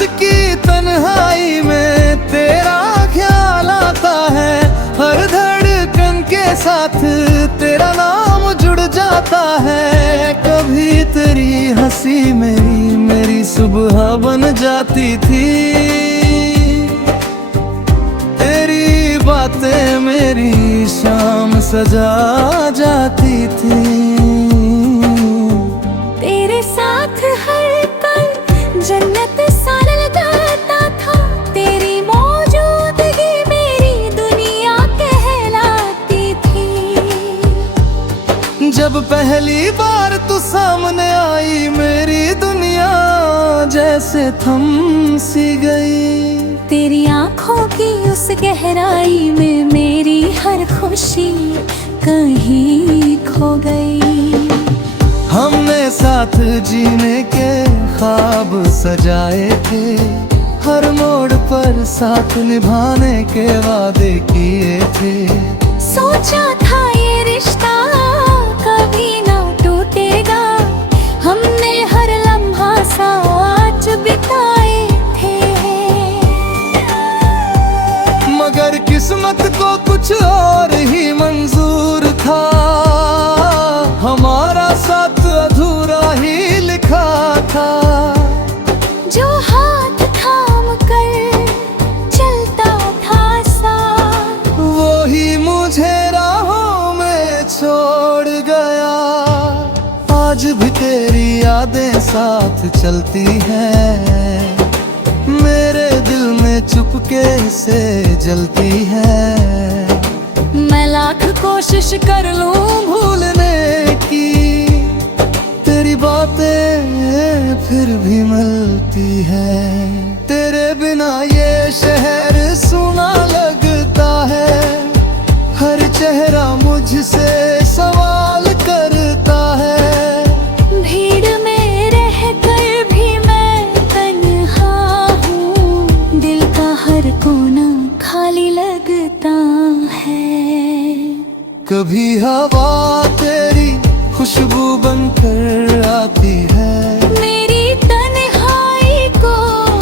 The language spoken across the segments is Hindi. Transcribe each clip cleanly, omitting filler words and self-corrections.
रात की तन्हाई में तेरा ख्याल आता है, हर धड़कन के साथ तेरा नाम जुड़ जाता है। कभी तेरी हंसी मेरी सुबह बन जाती थी, तेरी बातें मेरी शाम सजा जाती थी। तेरे साथ हर पल जन्नत सा लगता था, तेरी मौजूदगी मेरी दुनिया कहलाती थी। जब पहली बार तू सामने आई, मेरी दुनिया जैसे थम सी गई। तेरी आंखों की उस गहराई में मेरी हर खुशी कहीं खो गई। हमने साथ जीने के ख्वाब सजाए थे, हर मोड़ पर साथ निभाने के वादे किए थे। सोचा था ये रिश्ता कभी ना टूटेगा, हमने हर लम्हा साथ बिताए थे। मगर किस्मत को कुछ और ही मंजूर था, हमारा साथ अधूरा ही लिखा था। जो हाथ थाम कर चलता था साथ, वो ही मुझे राहों में छोड़ गया। आज भी तेरी यादें साथ चलती हैं, मेरे दिल में चुपके से जलती है। मैं लाख कोशिश कर लूं भूलने की, तेरी बातें फिर भी मिलती है। तेरे बिना ये शहर सुना लगता है, हर चेहरा मुझसे सवाल करता है। भीड़ में रहकर भी मैं तन्हा हूँ, दिल का हर कोना खाली लगता है। कभी हवा तेरी खुशबू बनकर आती है, मेरी तन्हाई को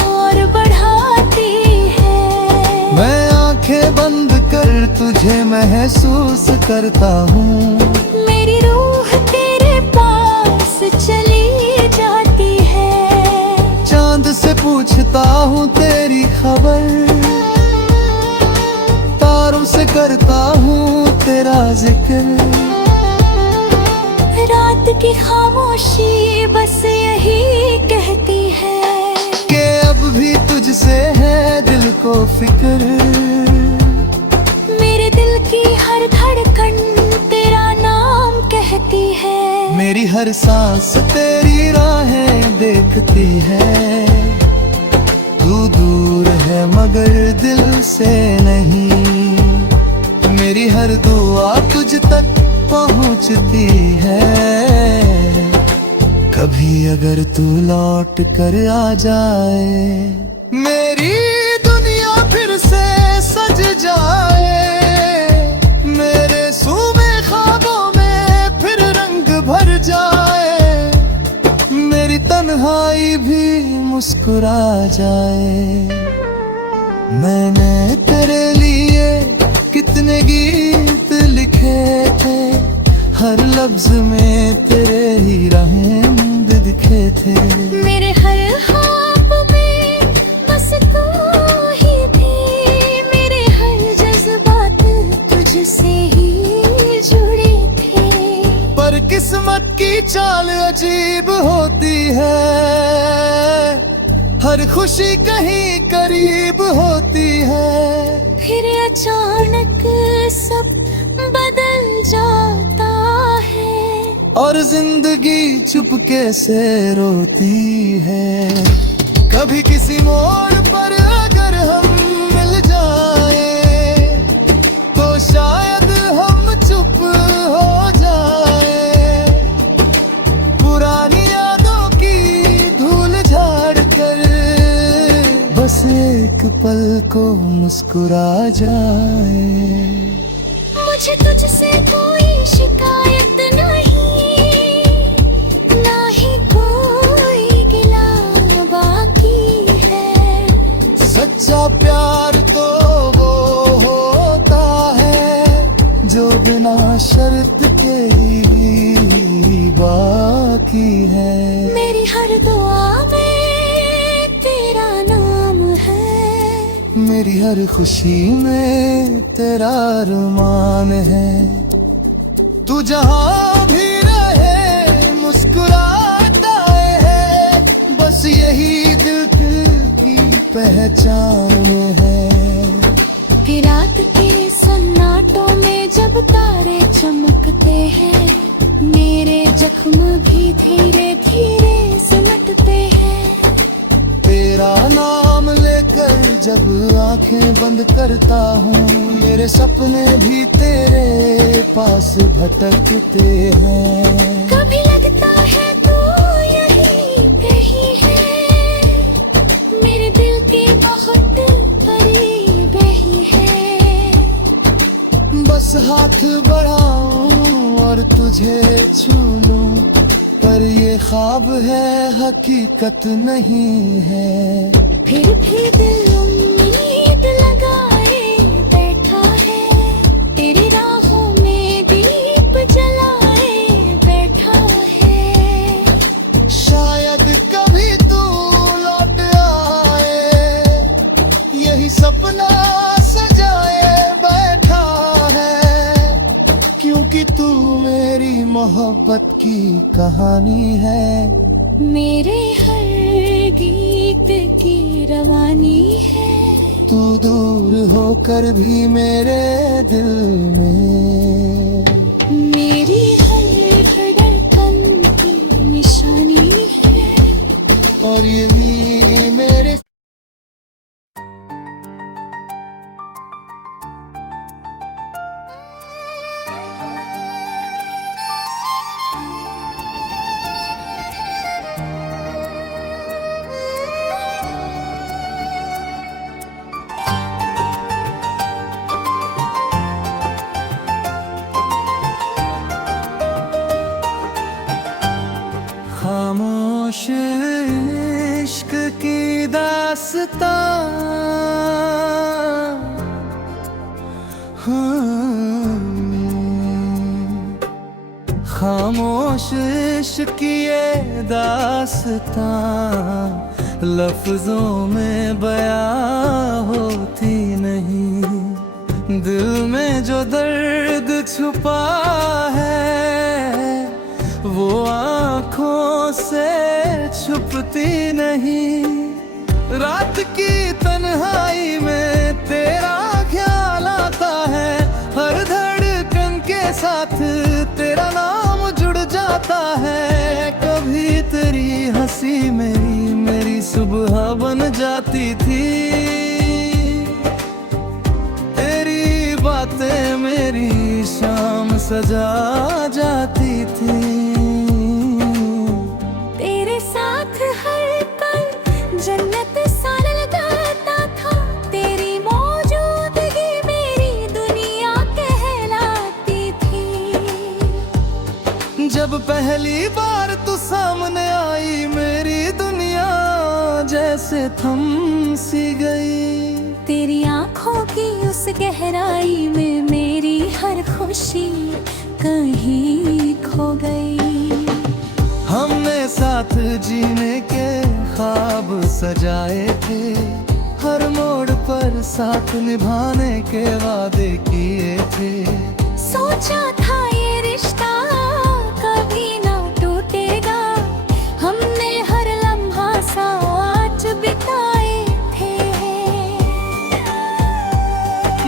और बढ़ाती है। मैं आंखें बंद कर तुझे महसूस करता हूँ, मेरी रूह तेरे पास चली जाती है। चांद से पूछता हूँ तेरी खबर, तारों से करता हूँ तेरा जिक्र। रात की खामोशी बस यही कहती है कि अब भी तुझसे है दिल को फिक्र। मेरे दिल की हर धड़कन तेरा नाम कहती है। मेरी हर सांस तेरी राहें देखती है। तू दूर है मगर दिल से नहीं, मेरी हर दुआ तुझ तक पहुंचती है। कभी अगर तू लौट कर आ जाए, मेरी दुनिया फिर से सज जाए, मेरे सूबे ख्वाबों में फिर रंग भर जाए, मेरी तन्हाई भी मुस्कुरा जाए। मैंने तेरे लिए कितने गीत लिखे थे, हर लफ्ज में तेरे ही रंग दिखे थे। मेरे हर ख्वाब में बस तू ही थी, मेरे हर जज्बात तुझसे ही जुड़े थे। पर किस्मत की चाल अजीब होती है, हर खुशी कहीं करीब होती है। फिर अचानक सब बदल जाता है, और जिंदगी चुपके से रोती है। कभी किसी मोड़ पर अगर हम मिल जाए, तो शायद हम चुप हो जाए। पुरानी यादों की धूल झाड़ कर बस एक पल को मुस्कुरा जाए। मुझे तुझसे कोई शिकायत नहीं, ना ही कोई गिला बाकी है। सच्चा प्यार तो वो होता है जो बिना शर्त के ही बाकी है। मेरी हर दुआ में तेरा नाम है, मेरी हर खुशी में तेरा अरमान है। तू जहाँ भी रहे मुस्कुराता है, बस यही दिल की पहचान है। कि रात के सन्नाटों में जब तारे चमकते हैं, मेरे जख्म भी धीरे धीरे सिमटते हैं। तेरा नाम लेकर जब आंखें बंद करता हूँ, मेरे सपने भी तेरे पास भटकते हैं। कभी लगता है तू यही कहीं है, मेरे दिल के बहुत करीब ही है। बस हाथ बढ़ाऊं और तुझे छू लूं, पर ये ख्वाब है हकीकत नहीं है। फिर भी दिल उम्मीद लगाए बैठा है, तेरी राहों में दीप जलाए बैठा है। शायद कभी तू लौट आए, यही सपना सजाए बैठा है। क्योंकि तू मेरी मोहब्बत की कहानी है, मेरे हर गीत की रवानी है। तू दूर होकर भी मेरे दिल में मेरी हर धड़कन की निशानी है। और यही मेरे खामोश इश्क की दास्तां, खामोश इश्क की ये दास्तां लफ्जों में बयां होती नहीं। दिल में जो दर्द छुपा है वो आँखों से छुपती नहीं। रात की तन्हाई में तेरा ख्याल आता है, हर धड़कन के साथ तेरा नाम जुड़ जाता है। कभी तेरी हंसी मेरी सुबह बन जाती थी, तेरी बातें मेरी शाम सजा जाती थी। तेरे साथ हर पल जन्नत सा लगता था, तेरी मौजूदगी मेरी दुनिया कहलाती थी। जब पहली बार तू सामने आई, मेरी दुनिया जैसे थम सी गई। तेरी आंखों की उस गहराई में मेरी हर खुशी कहीं खो गई। हमने साथ जीने के ख्वाब सजाए थे, हर मोड़ पर साथ निभाने के वादे किए थे। सोचा था ये रिश्ता कभी ना टूटेगा, हमने हर लम्हा साथ बिताए थे।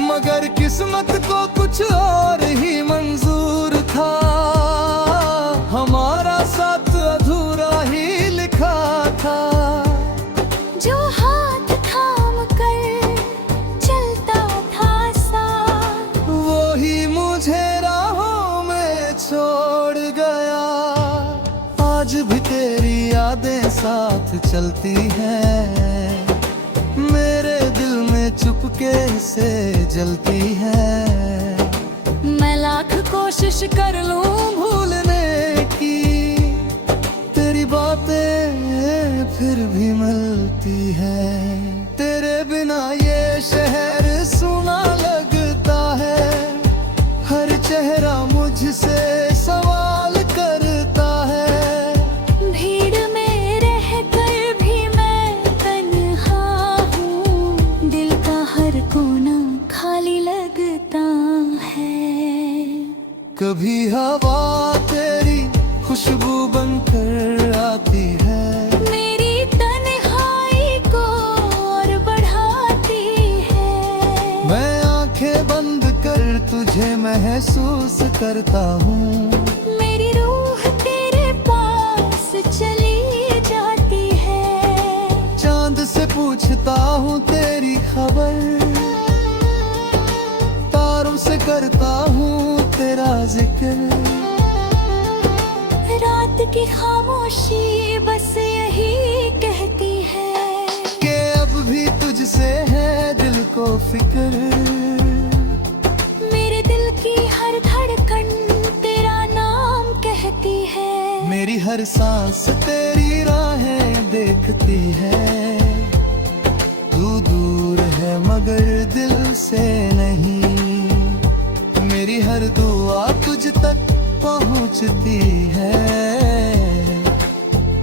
मगर किस्मत को कुछ और ही मंजूर था, हमारा साथ अधूरा ही लिखा था। जो हाथ थाम कर चलता था साथ, वो ही मुझे राहों में छोड़ गया। आज भी तेरी यादें साथ चलती हैं, मेरे दिल में चुपके से जलती है। मैं लाख कोशिश कर लूं भूलने की, तेरी बातें फिर भी मिलती है। तेरे बिना कभी हवा तेरी खुशबू बनकर आती है, मेरी तन्हाई को और बढ़ाती है। मैं आंखें बंद कर तुझे महसूस करता हूँ, मेरी रूह तेरे पास चली जाती है। चांद से पूछता हूँ तेरी खबर, तारों से करता हूँ तेरा जिक्र। रात की खामोशी बस यही कहती है कि अब भी तुझसे है दिल को फिक्र। मेरे दिल की हर धड़कन तेरा नाम कहती है। मेरी हर सांस तेरी राहें देखती है, तू दूर है मगर दिल से नहीं। मेरी हर दुआ तुझ तक पहुंचती है,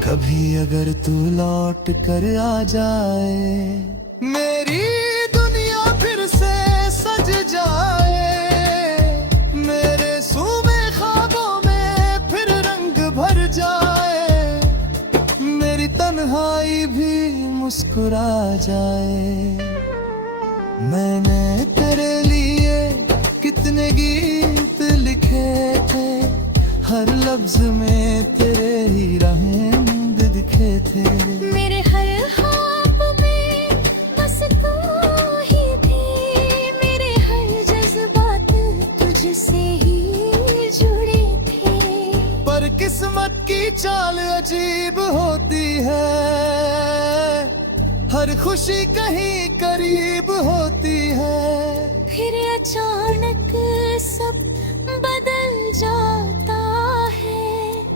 कभी अगर तू लौट कर आ जाए, मेरी दुनिया फिर से सज जाए, मेरे सूबे ख्वाबों में फिर रंग भर जाए, मेरी तन्हाई भी मुस्कुरा जाए। मैंने तेरे लिए कितने गीत लिखे थे, हर लफ्ज में तेरे ही रंग दिखे थे। मेरे हर ख्वाब में बस तू ही थी, मेरे हर जज्बात तुझसे ही जुड़े थे। पर किस्मत की चाल अजीब होती है, हर खुशी कहीं करीब होती है, फिर अचानक सब बदल जाता है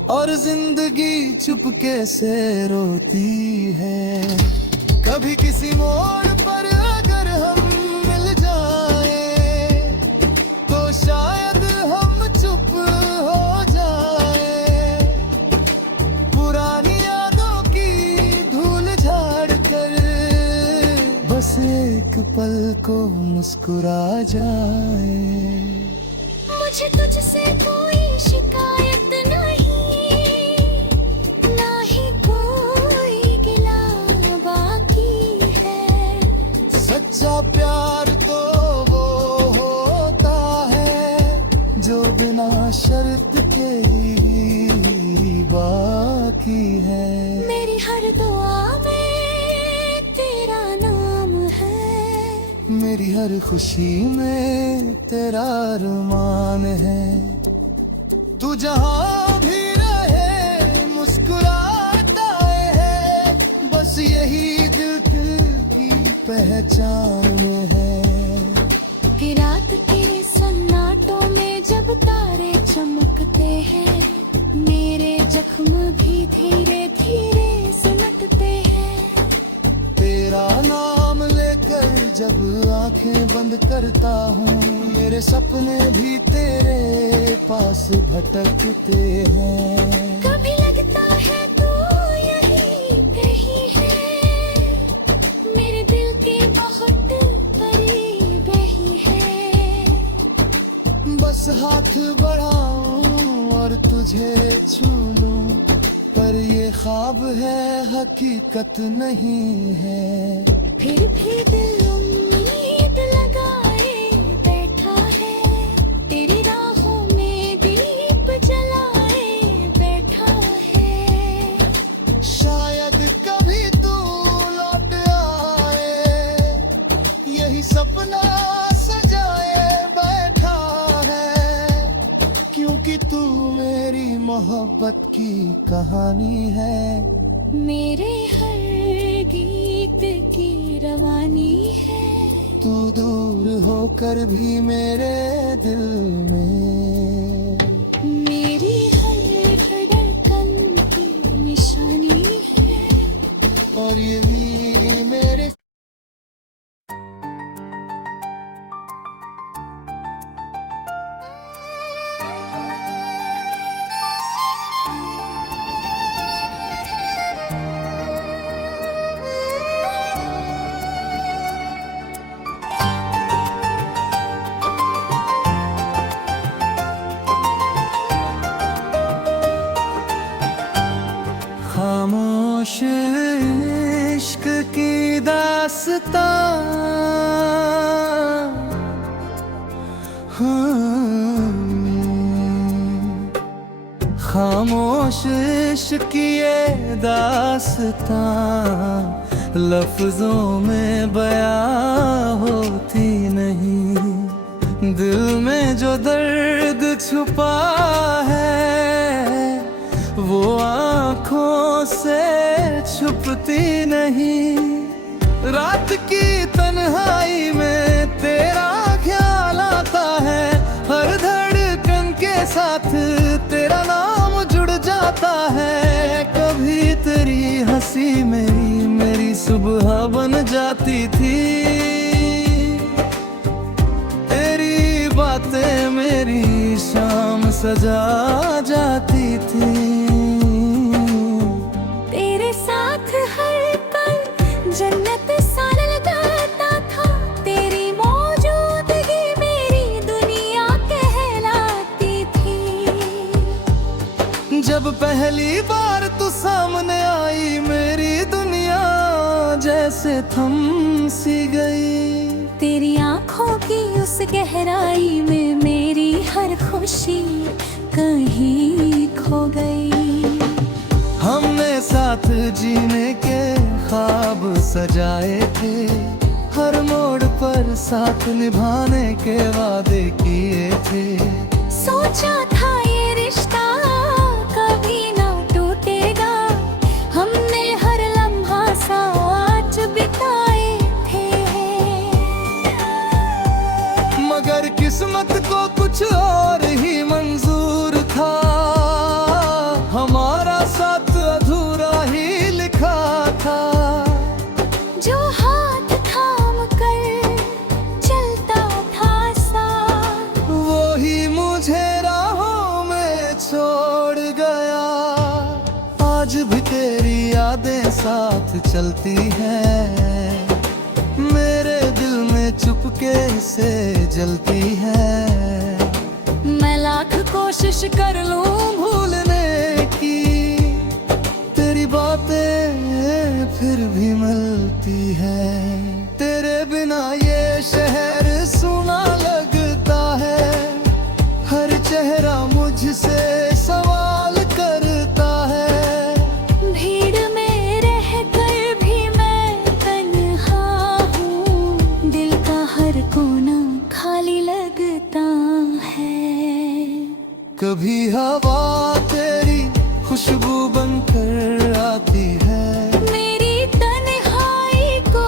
और जिंदगी चुपके से रोती है। कभी किसी मोड़ पर अगर हम मिल जाए, तो शायद हम चुप हो जाए, पुरानी यादों की धूल झाड़ कर बस एक पल को मुस्कुरा जाए। मुझे तुझसे कोई शिकायत नहीं, ना ही कोई गिला बाकी है। सच्चा प्यार तो वो होता है जो बिना शर्त के ही बाकी है। मेरी हर दुआ में तेरा नाम है, मेरी हर खुशी में तेरा अरमान है, तू जहाँ भी रहे मुस्कुराता है, बस यही दिल की पहचान है। कि रात के सन्नाटों में जब तारे चमकते हैं, मेरे जख्म भी धीरे धीरे सिमटते हैं। तेरा नाम लेकर जब आंखें बंद करता हूँ, मेरे सपने भी तेरे पास भटकते हैं। कभी लगता है तू यहीं कहीं है, मेरे दिल के बहुत करीब ही है। बस हाथ बढ़ाऊं और तुझे छू लूं, पर ये ख्वाब है हकीकत नहीं है। फिर भी दिल उम्मीद लगाए बैठा है, तेरी राहों में दीप जलाए बैठा है। शायद कभी तू लौट आए, यही सपना सजाए बैठा है, क्योंकि तू मेरी मोहब्बत की कहानी है। मेरे हर गीत की रवानी है, तू दूर होकर भी मेरे दिल में, मेरी हर धड़कन की निशानी है। और ये भी मेरे दास्तां। हाँ, खामोश इश्क की ये दास्तां लफ्जों में बयां होती नहीं। दिल में जो दर्द छुपा है वो आँखों से छुपती नहीं। रात की तन्हाई में तेरा ख्याल आता है, हर धड़कन के साथ तेरा नाम जुड़ जाता है। कभी तेरी हंसी मेरी सुबह बन जाती थी, तेरी बातें मेरी शाम सजा जाती थी। तेरे साथ हर पल जन्नत सा लगता था, तेरी मौजूदगी मेरी दुनिया कहलाती थी। जब पहली बार तू सामने आई मेरी दुनिया जैसे थम सी गई। तेरी आंखों की उस गहराई में मेरी हर खुशी कहीं खो गई। हमने साथ जीने के ख्वाब सजाए थे, हर मोड़ पर साथ निभाने के वादे किए थे। सोचा था ये रिश्ता कभी ना टूटेगा, हमने हर लम्हा साथ बिताए थे। मगर किस्मत को कुछ और ही मंजूर था, हमारा साथ अधूरा ही लिखा था। जो हाथ थाम कर चलता था साथ, वो ही मुझे राहों में छोड़ गया। आज भी तेरी यादें साथ चलती हैं, मेरे दिल में चुपके से जलती है। मैं लाख कोशिश कर लूं भूलने की, तेरी बातें फिर भी मिलती है। तेरे बिना ये शहर सुना लगता है, हर चेहरा मुझसे सवाल करता है। भीड़ में रहकर भी मैं तन्हा हूँ, दिल का हर कोना खाली लगता है। कभी हवा तेरी खुशबू बनकर आती है, मेरी तन्हाई को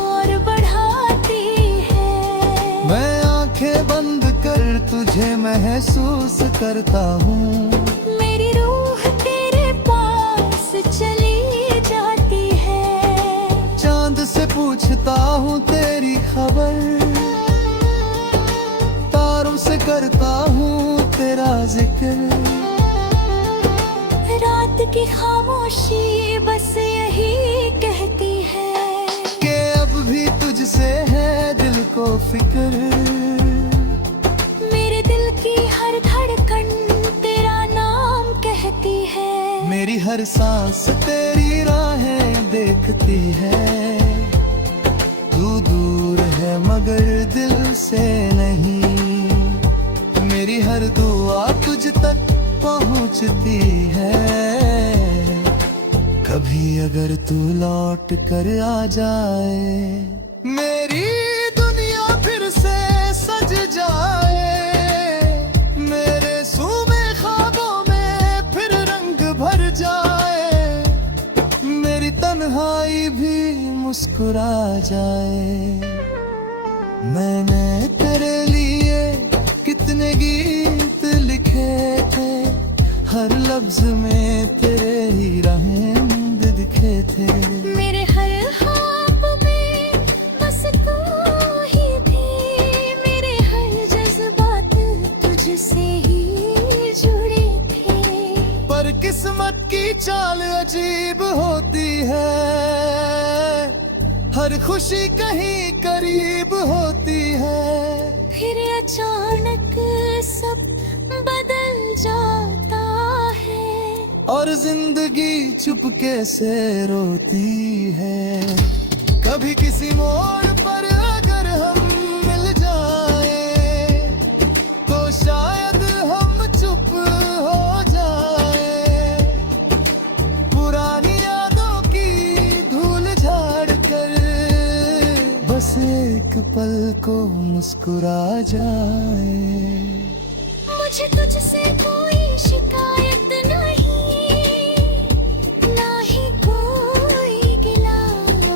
और बढ़ाती है। मैं आंखें बंद कर तुझे महसूस करता हूँ। मेरी रूह तेरे पास चली जाती है। चांद से पूछता हूँ तेरी खबर, तारों से करता हूँ तेरा जिक्र। रात की खामोशी बस यही कहती है कि अब भी तुझसे है दिल को फिक्र। मेरे दिल की हर धड़कन तेरा नाम कहती है। मेरी हर सांस तेरी राहें देखती है। तू दूर है मगर दिल से नहीं, मेरी हर दुआ तुझ तक पहुंचती है। कभी अगर तू लौट कर आ जाए, मेरी दुनिया फिर से सज जाए। मेरे सूमे ख्वाबों में फिर रंग भर जाए, मेरी तन्हाई भी मुस्कुरा जाए। मैंने तेरे लिए कितने गीत लिखे थे, हर लफ्ज में तेरे ही रहमद दिखे थे। मेरे हर ख्वाब में बस तू ही थी, मेरे हर जज्बात तुझसे ही जुड़े थे। पर किस्मत की चाल अजीब होती है, हर खुशी कहीं करीब होती है। फिर अचानक सब बदल जाता है और जिंदगी चुपके से रोती है। कभी एक पल को मुस्कुरा जाए। मुझे तुझसे कोई शिकायत नहीं, ना ही कोई गिला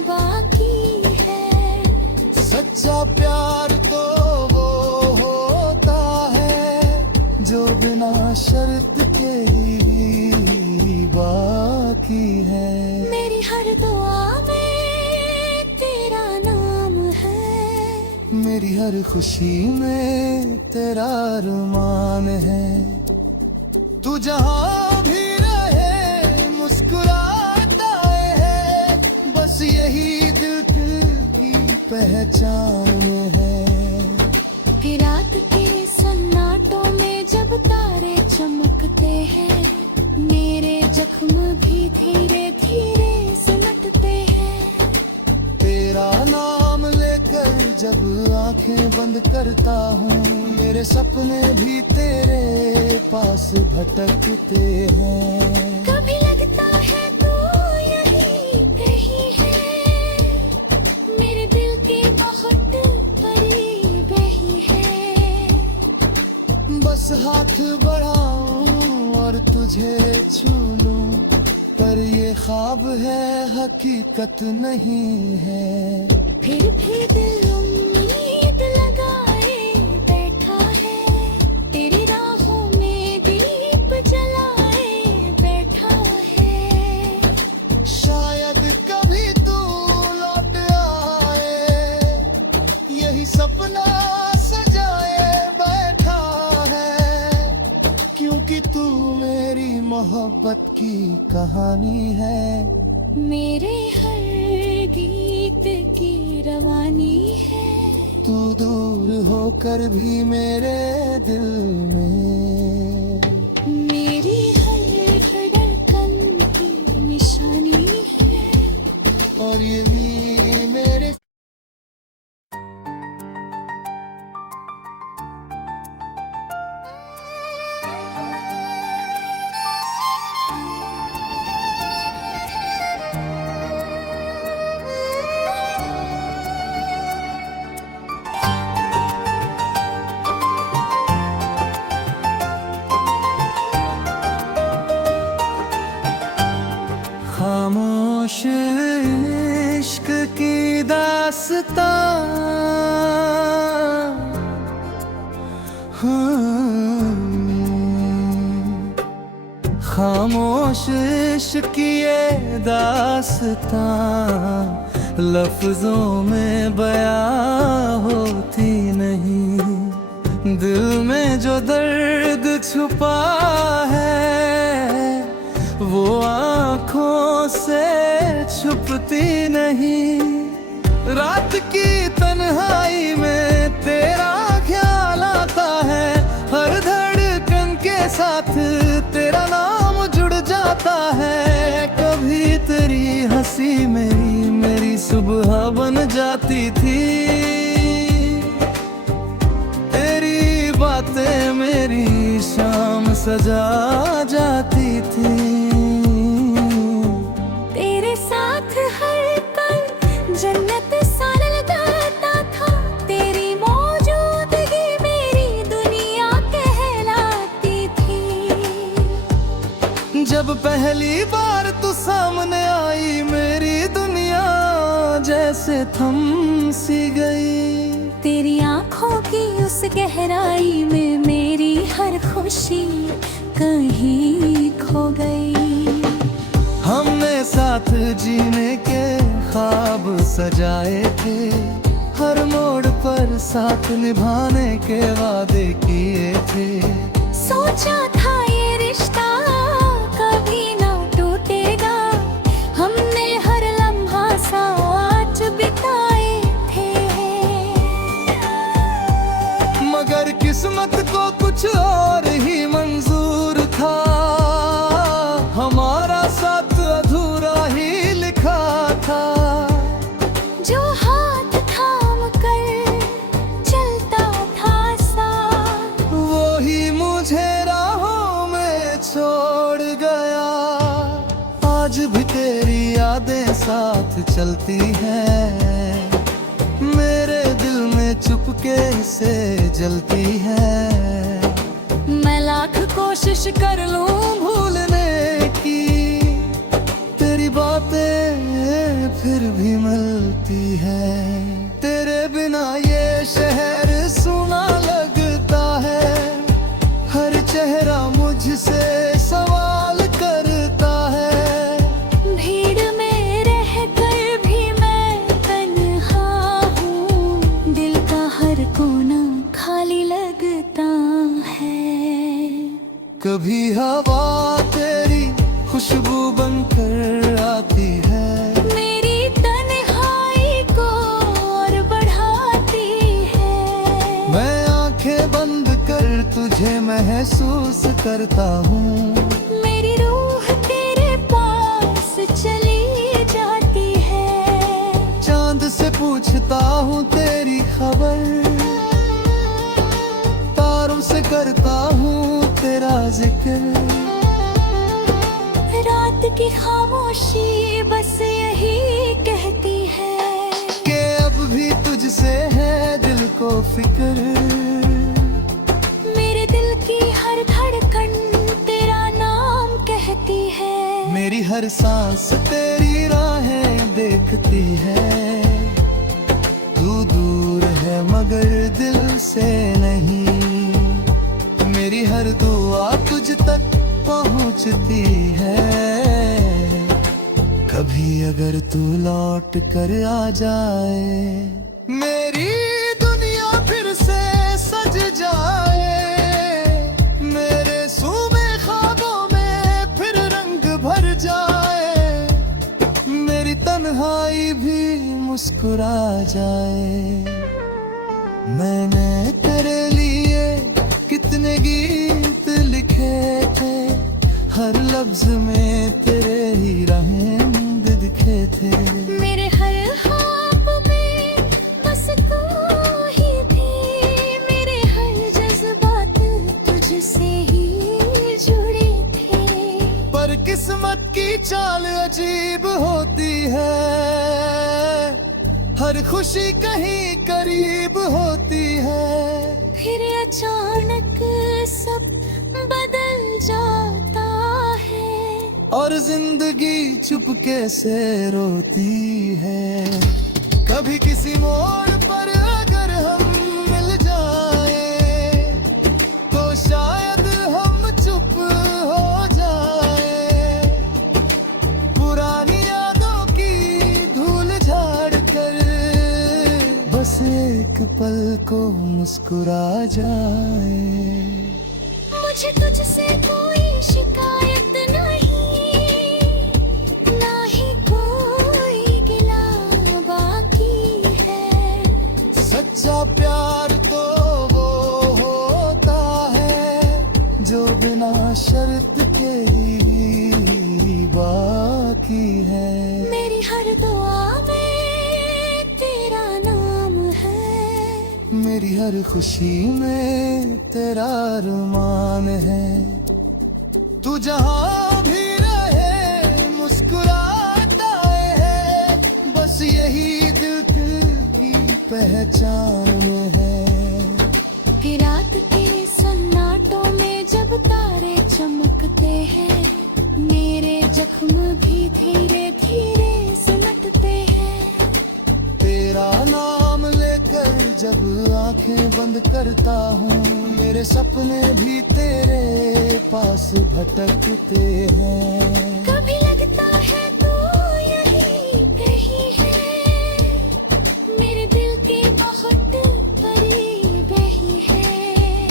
बाकी है। सच्चा प्यार तो वो होता है जो बिना शर्त के ही बाकी है। मेरी हर दुआ में तेरा नाम है, मेरी हर खुशी में तेरा अरमान है। तू जहाँ भी रहे मुस्कुराता है, बस यही दिल की पहचान है। कि रात के सन्नाटों में जब तारे चमकते हैं, मेरे जख्म भी धीरे धीरे सुलटते हैं। तेरा नाम लेकर जब आंखें बंद करता हूँ, मेरे सपने भी तेरे पास भटकते हैं। कभी लगता है तू यही कहीं है, मेरे दिल के बहुत करीब ही है। बस हाथ बढ़ाऊं और तुझे छू लूं, पर ये ख्वाब है हकीकत नहीं है। फिर भी दिल उम्मीद लगाए बैठा है, तेरी राहों में दीप जलाए बैठा है। शायद कभी तू लौट आए, यही सपना सजाए बैठा है। क्योंकि तू मेरी मोहब्बत की कहानी है, मेरे हर गीत की रवानी है। तू दूर होकर भी मेरे दिल में मेरी हर धड़कन की निशानी है। और ये भी मेरे खामोश इश्क की दास्तां, खामोश इश्क की ये दास्तां लफ्जों में बयां होती नहीं। दिल में जो दर्द छुपा है वो आँखों से छुपती नहीं। रात की तन्हाई में तेरा ख्याल आता है, हर धड़कन के साथ तेरा नाम जुड़ जाता है। कभी तेरी हंसी मेरी सुबह बन जाती थी, तेरी बातें मेरी शाम सजा जाती थी। तेरे साथ हर पल जन्नत सा लगता था, तेरी मौजूदगी मेरी दुनिया कहलाती थी। जब पहली बार तू सामने आई, मेरी दुनिया जैसे थम सी गई। तेरी आंखों की उस गहराई में मेरी हर खुशी कहीं खो गई। हमने साथ जीने के ख्वाब सजाए थे, हर मोड़ पर साथ निभाने के वादे किए थे। सोचा था ये रिश्ता कभी ना टूटेगा, हमने हर लम्हा साथ बिताए थे। मगर किस्मत को कुछ और ही मंजूर था, हमारा साथ अधूरा ही लिखा था। जो हाथ थाम कर चलता था साथ, वो ही मुझे राहों में छोड़ गया। आज भी तेरी यादें साथ चलती हैं, जलती है। मैं लाख कोशिश कर लूं भूलने की तेरी बातें फिर भी मिलती है। तेरे बिना ये शहर सुना लगता है, हर चेहरा मुझसे सवाल करता है। भीड़ में रहकर भी मैं तन्हा हूँ, दिल का हर कोना खाली लगता है। कभी हवा तेरी खुशबू बनकर आती है, मेरी तन्हाई को और बढ़ाती है। मैं आंखें बंद कर तुझे महसूस करता हूँ। मेरी रूह तेरे पास चली जाती है। चांद से पूछता हूँ तेरी खबर, तारों से करता हूँ तेरा जिक्र। रात की खामोशी बस यही कहती है कि अब भी तुझसे है दिल को फिक्र। मेरे दिल की हर धड़कन तेरा नाम कहती है। मेरी हर सांस तेरी राहें देखती है। तू दूर है मगर दिल से नहीं, मेरी हर दुआ तुझ तक पहुंचती है। कभी अगर तू लौट कर आ जाए, मेरी दुनिया फिर से सज जाए। मेरे सूबे ख्वाबों में फिर रंग भर जाए, मेरी तन्हाई भी मुस्कुरा जाए। मैंने तेरे लिए कितने गीत लिखे थे, हर लफ्ज में तेरे ही रंग दिखे थे। मेरे हर ख्वाब में बस तू ही थी, मेरे हर जज्बात तुझसे ही जुड़े थे। पर किस्मत की चाल अजीब होती है, हर खुशी कहीं करीब होती है। फिर अचानक सब बदल जाता है और जिंदगी चुपके से रोती है। कभी किसी मोड़ पर अगर हम मिल जाए, तो शायद हम चुप हो जाए। पुरानी यादों की धूल झाड़ कर बस एक पल को मुस्कुरा जाए। मुझे तुझसे कोई शिकायत नहीं, ना ही कोई गिला बाकी है। सच्चा प्यार तो वो होता है जो बिना शर्त के ही बाकी है। मेरी हर दुआ में तेरा नाम है, मेरी हर खुशी में तेरा अरमान है। तू जहाँ भी रहे मुस्कुराता है, बस यही दिल की पहचान है। कि रात के सन्नाटों में जब तारे चमकते हैं, मेरे जख्म भी धीरे धीरे सुलटते हैं। तेरा नाम लेकर जब आंखें बंद करता हूँ, मेरे सपने भी तेरे पास भटकते हैं। कभी लगता है तू यही कहीं है, मेरे दिल के बहुत करीब ही है।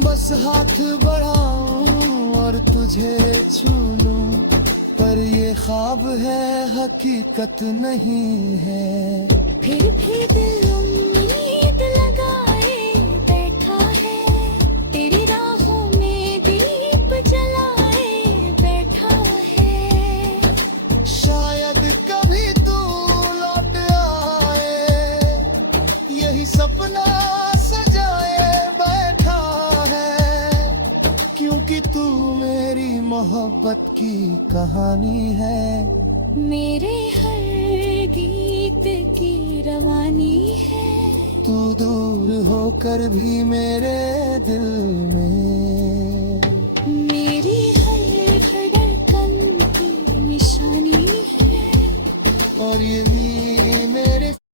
बस हाथ बढ़ाऊं और तुझे छू लूं, पर ये ख्वाब है हकीकत नहीं है। फिर भी दिल उम्मीद लगाए बैठा है, तेरी राहों में दीप जलाए बैठा है। शायद कभी तू लौट आए, यही सपना सजाए बैठा है। क्योंकि तू मेरी मोहब्बत की कहानी है, मेरे हर गीत की रवानी है। तू दूर होकर भी मेरे दिल में मेरी हर धड़कन की निशानी है। और ये